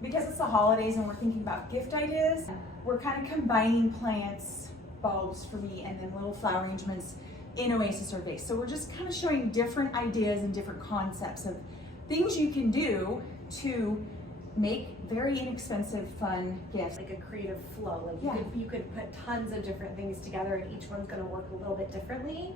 Because it's the holidays and we're thinking about gift ideas, we're kind of combining plants, bulbs for me, and then little flower arrangements in Oasis or vase. So we're just kind of showing different ideas and different concepts of things you can do to make very inexpensive, fun gifts. Like a creative flow. Like you could put tons of different things together and each one's going to work a little bit differently,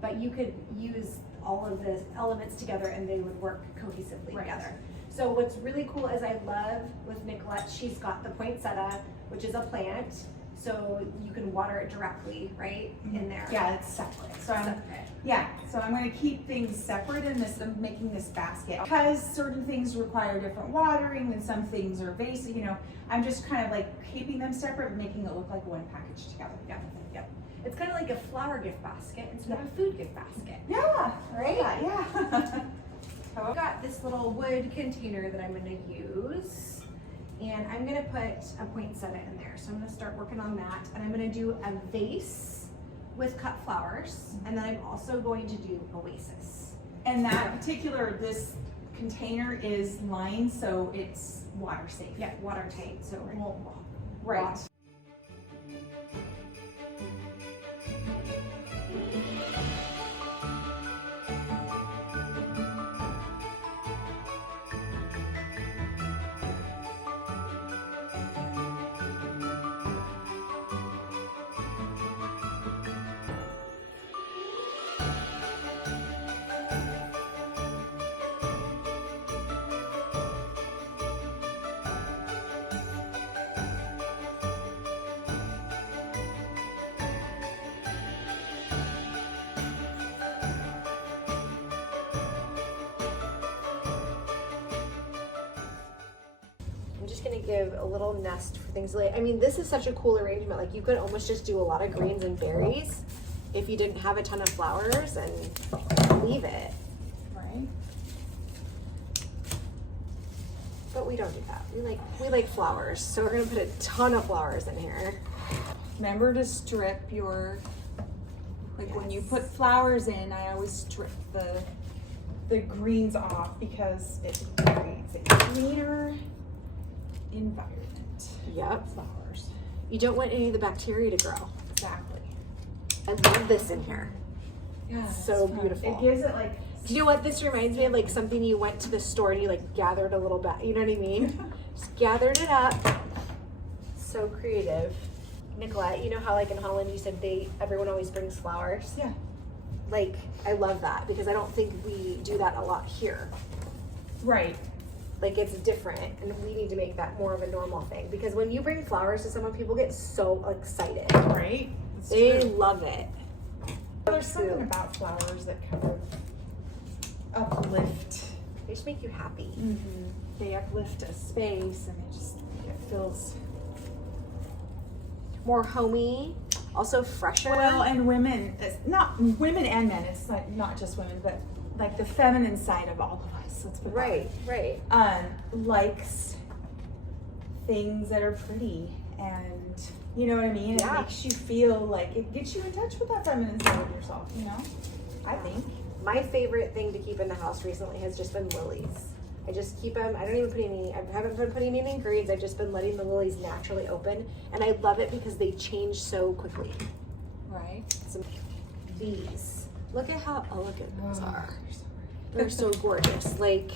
but you could use all of the elements together and they would work cohesively together. So what's really cool is I love with Nicolette, she's got the poinsettia, which is a plant, so you can water it directly, right, in there. Yeah, it's separate. So I'm going to keep things separate in this. I'm making this basket because certain things require different watering and some things are basic. You know, I'm just kind of like keeping them separate, making it look like one package together. Yep. It's kind of like a flower gift basket instead of a food gift basket. Yeah. Right. Yeah. I've got this little wood container that I'm going to use, and I'm going to put a poinsettia in there. So I'm going to start working on that, and I'm going to do a vase with cut flowers, and then I'm also going to do Oasis. And that particular, this container is lined so it's water safe. Yeah, watertight, so it won't Right. I'm just gonna give a little nest for things like, I mean, this is such a cool arrangement. Like you could almost just do a lot of greens and berries if you didn't have a ton of flowers and leave it. Right. But we don't do that. We like flowers. So we're gonna put a ton of flowers in here. Remember to strip your, like when you put flowers in, I always strip the greens off because it creates a greener environment. Yep. Flowers. You don't want any of the bacteria to grow. Exactly. I love this in here. Yeah. So beautiful. It gives it like. Do you know what this reminds me of? Like something you went to the store and you like gathered a little bit. You know what I mean? Just gathered it up. So creative. Nicolette, you know how like in Holland you said everyone always brings flowers? Yeah. Like I love that because I don't think we do that a lot here. Right. Like it's different and we need to make that more of a normal thing because when you bring flowers to someone, people get so excited. Right. They love it. There's something about flowers that kind of uplift. They just make you happy. Mm-hmm. They uplift a space and it feels more homey, also fresher. Well, and women, not women and men, it's not just women, but like the feminine side of all of us, let's put it that way. Right. Likes things that are pretty and you know what I mean? Yeah. It makes you feel like it gets you in touch with that feminine side of yourself, you know? I think. My favorite thing to keep in the house recently has just been lilies. I just keep them, I don't even put any, I haven't been putting any ingredients, I've just been letting the lilies naturally open. And I love it because they change so quickly. Right. These, look at how elegant those are. They're so gorgeous. Like,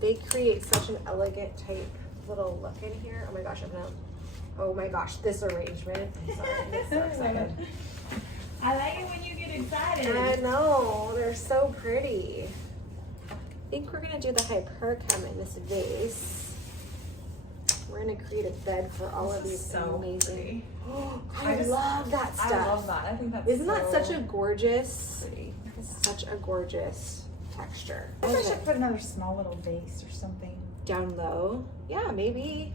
they create such an elegant type little look in here. Oh my gosh, oh my gosh, this arrangement. I'm sorry, I'm so excited. I like it when you get excited. I know, they're so pretty. I think we're gonna do the hypericum in this vase. We're gonna create a bed for all of these so amazing. I love that stuff. I love that. I think that's Isn't that such a gorgeous? pretty. It's such a gorgeous texture. I think I should put another small little vase or something, Down low, yeah, maybe.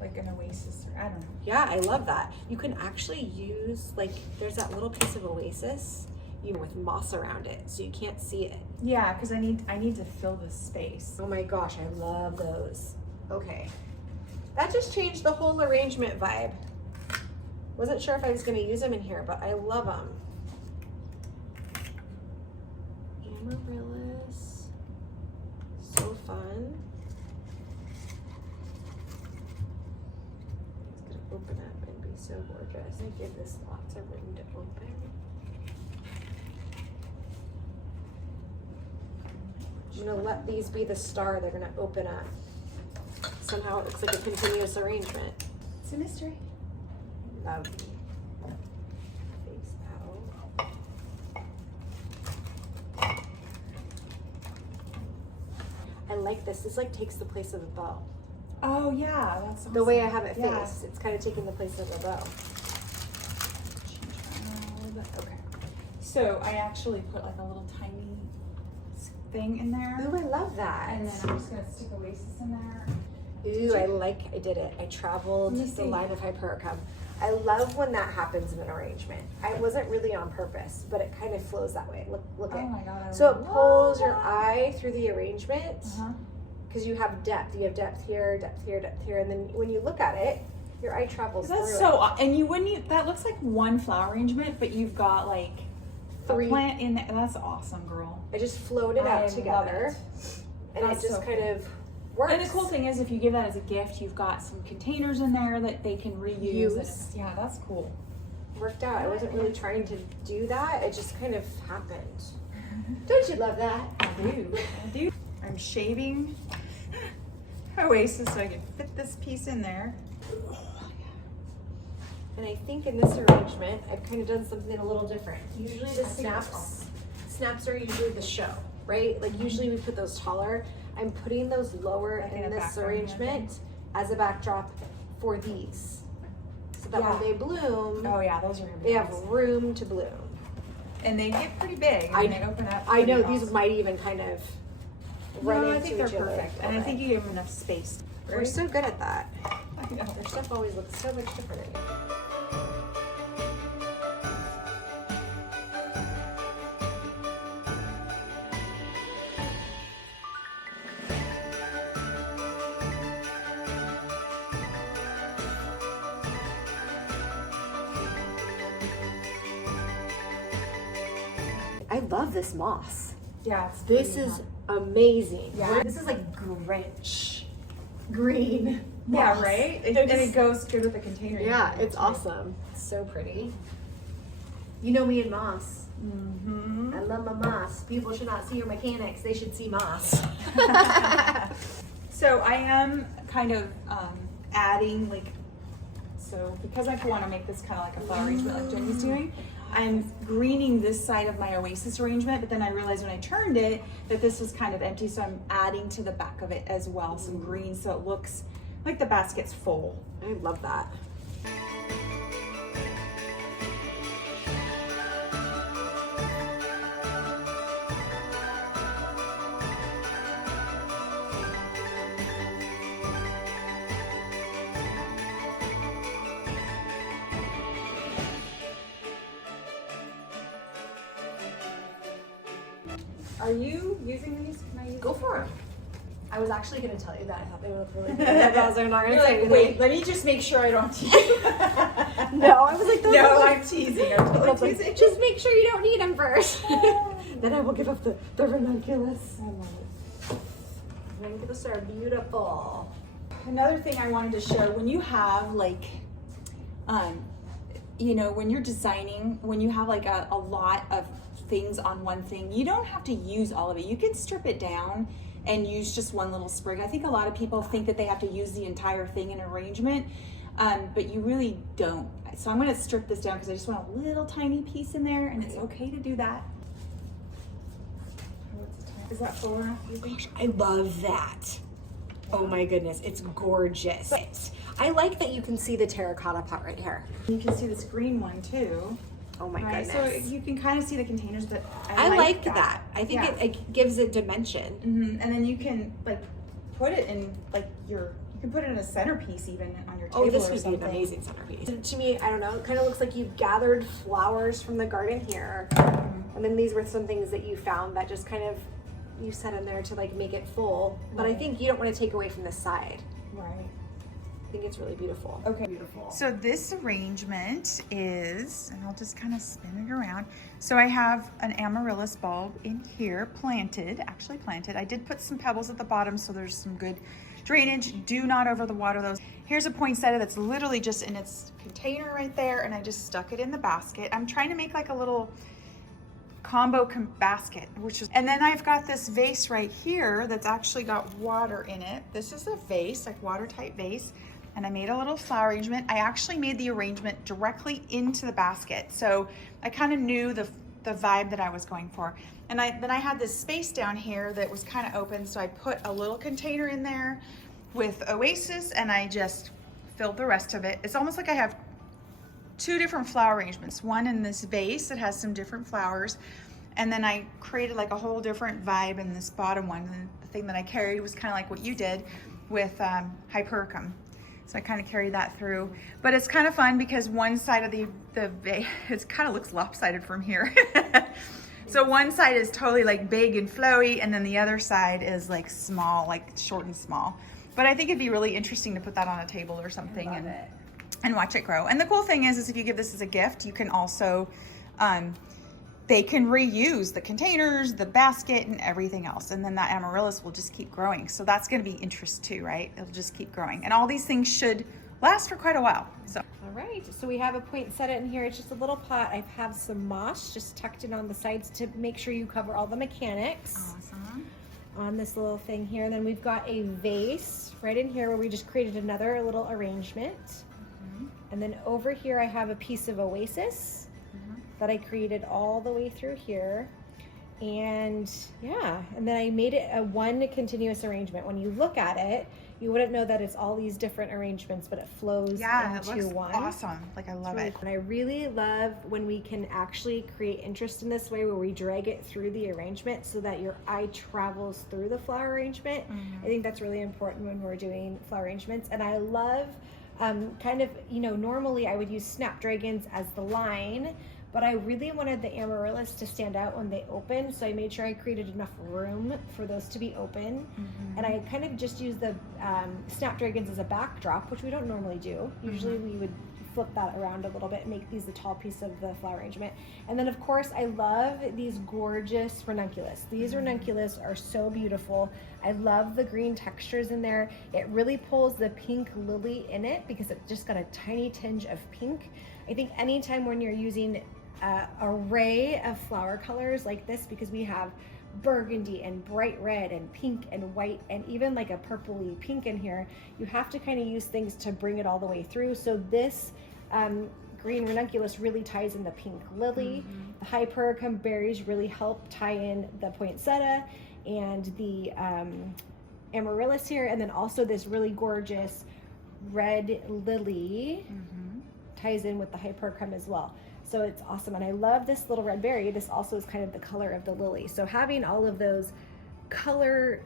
like an oasis or I don't know. Yeah, I love that. You can actually use like there's that little piece of oasis, with moss around it, so you can't see it. Yeah, because I need to fill this space. Oh my gosh, I love those. Okay, that just changed the whole arrangement vibe. Wasn't sure if I was gonna use them in here, but I love them. Amaryllis, so fun. It's gonna open up and be so gorgeous. I give this lots of room to open. I'm gonna let these be the star. They're gonna open up. Somehow it looks like a continuous arrangement. It's a mystery. Lovely. Face out. I like this. This like takes the place of a bow. Oh yeah, that's awesome. The way I have it Yeah. faced, it's kind of taking the place of a bow. Okay. So I actually put like a little tiny thing in there. Ooh, I love that. And then I'm just gonna stick Oasis in there. Ooh, I did it. I traveled the line of Hypericum. I love when that happens in an arrangement. I wasn't really on purpose, but it kind of flows that way. Look Oh at my god. So it pulls your eye through the arrangement Uh-huh. because you have depth. You have depth here, depth here, depth here, and then when you look at it, your eye travels That's through so, it. and you wouldn't, that looks like one flower arrangement, but you've got like Three. a plant in there. That's awesome, girl. I just flowed it out together, and That's it just so kind cool. of works. And the cool thing is, if you give that as a gift, you've got some containers in there that they can reuse. And yeah, that's cool. Worked out. I wasn't really trying to do that. It just kind of happened. Don't you love that? I do. I do. I'm shaving Oasis so I can fit this piece in there. And I think in this arrangement, I've kind of done something a little different. Usually the snaps are usually the show, right? Like usually we put those taller. I'm putting those lower Like in a this background, arrangement as a backdrop for these. So that when they bloom, Oh yeah, those are gonna be they have nice. room to bloom. And they get pretty big. I mean, they open up. I know pretty these awesome. might even kind of run No, into I think each they're other. perfect. And I think you give them enough space. We're Right? so good at that. I know. Their stuff always looks so much different. I love this moss. Yeah, it's This pretty, is huh? amazing. Yeah. This is like Grinch green. Yeah, moss. right? And it goes good with the container. Yeah, it's awesome. It's so pretty. You know me and moss. Mm-hmm. I love my moss. People should not see your mechanics. They should see moss. So I am kind of adding so because I want to make this kind of like a flower arrangement like Jenny's doing, I'm greening this side of my Oasis arrangement, but then I realized when I turned it that this was kind of empty, so I'm adding to the back of it as well some green so it looks like the basket's full. I love that. Are you using these? Can I use Go for it. I was actually going to tell you that. I thought they would look really good. I was not going to You're say like, wait, let me just make sure I don't tease. No, I was like, those no, look like- I'm teasing. I'm I was totally like, teasing. just make sure you don't need them first. Then I will give up the ranunculus. I love it. Ranunculus are beautiful. Another thing I wanted to share, when you have you know, when you're designing, when you have like a lot of things on one thing, you don't have to use all of it. You can strip it down and use just one little sprig. I think a lot of people think that they have to use the entire thing in arrangement, but you really don't. So I'm gonna strip this down because I just want a little tiny piece in there, and it's okay to do that. Is that full enough, do you think? I love that. Oh my goodness, it's gorgeous. I like that you can see the terracotta pot right here. You can see this green one too. Oh my Right, goodness. so you can kind of see the containers, but I like that. I think Yeah. it gives it dimension. Mm-hmm. And then you can like put it in like you can put it in a centerpiece even on your table. Oh, this or would be something. an amazing centerpiece. To me, I don't know, it kind of looks like you've gathered flowers from the garden here. And then these were some things that you found that just kind of, you set in there to like make it full. But I Right. think you don't want to take away from this side. Right. I think it's really beautiful. Okay, beautiful. So this arrangement is, and I'll just kind of spin it around. So I have an amaryllis bulb in here, actually planted. I did put some pebbles at the bottom, so there's some good drainage. Do not over the water those. Here's a poinsettia that's literally just in its container right there, and I just stuck it in the basket. I'm trying to make like a little combo basket, and then I've got this vase right here that's actually got water in it. This is a vase, like watertight vase. And I made a little flower arrangement. I actually made the arrangement directly into the basket. So I kind of knew the vibe that I was going for. And then I had this space down here that was kind of open. So I put a little container in there with oasis, and I just filled the rest of it. It's almost like I have two different flower arrangements. One in this vase that has some different flowers. And then I created like a whole different vibe in this bottom one. And the thing that I carried was kind of like what you did with hypericum. So I kind of carried that through, but it's kind of fun because one side of the vase, it kind of looks lopsided from here. So one side is totally like big and flowy, and then the other side is like small, like short and small. But I think it'd be really interesting to put that on a table or something and watch it grow. And the cool thing is if you give this as a gift, you can also, they can reuse the containers, the basket, and everything else. And then that amaryllis will just keep growing. So that's gonna be interest too, right? It'll just keep growing. And all these things should last for quite a while. So. All right, so we have a poinsettia in here. It's just a little pot. I have some moss just tucked in on the sides to make sure you cover all the mechanics. Awesome. On this little thing here. And then we've got a vase right in here where we just created another little arrangement. Mm-hmm. And then over here I have a piece of oasis that I created all the way through here. And yeah, and then I made it a one continuous arrangement. When you look at it, you wouldn't know that it's all these different arrangements, but it flows into it looks one. Awesome. Like I love it. And I really love when we can actually create interest in this way, where we drag it through the arrangement so that your eye travels through the flower arrangement. I think that's really important when we're doing flower arrangements. And I love kind of, you know, normally I would use snapdragons as the line, but I really wanted the amaryllis to stand out when they open, so I made sure I created enough room for those to be open. And I kind of just used the snapdragons as a backdrop, which we don't normally do. Usually we would flip that around a little bit and make these the tall piece of the flower arrangement. And then of course I love these gorgeous ranunculus. These ranunculus are so beautiful. I love the green textures in there. It really pulls the pink lily in it because it's just got a tiny tinge of pink. I think anytime when you're using array of flower colors like this, because we have burgundy and bright red and pink and white and even like a purpley pink in here, you have to kind of use things to bring it all the way through. So this green ranunculus really ties in the pink lily. The hypericum berries really help tie in the poinsettia and the amaryllis here, and then also this really gorgeous red lily ties in with the hypericum as well. So it's awesome. And I love this little red berry. This also is kind of the color of the lily. So having all of those color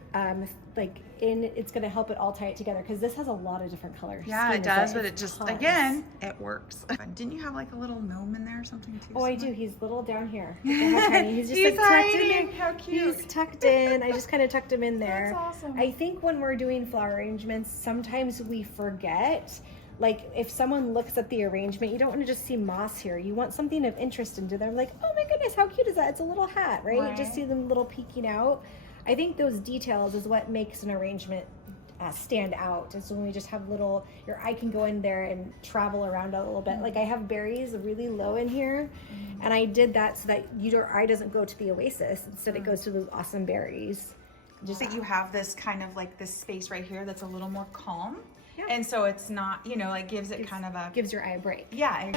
it's going to help it all tie it together, because this has a lot of different colors. Yeah, it does, but it just, again, it works. Didn't you have like a little gnome in there or something too? Oh, I do. He's little down here. He's just like tucked in. How cute. He's tucked in. I just kind of tucked him in there. That's awesome. I think when we're doing flower arrangements, sometimes we forget. Like if someone looks at the arrangement, you don't want to just see moss here. You want something of interest into them. Like, oh my goodness, how cute is that? It's a little hat, right? Just see them little peeking out. I think those details is what makes an arrangement stand out. And so when we just have little, your eye can go in there and travel around a little bit. Like I have berries really low in here, and I did that so that your eye doesn't go to the oasis. Instead it goes to those awesome berries. Just that you have this kind of like this space right here that's a little more calm. Yeah. And so it's not, you know, like gives your eye a break. Yeah.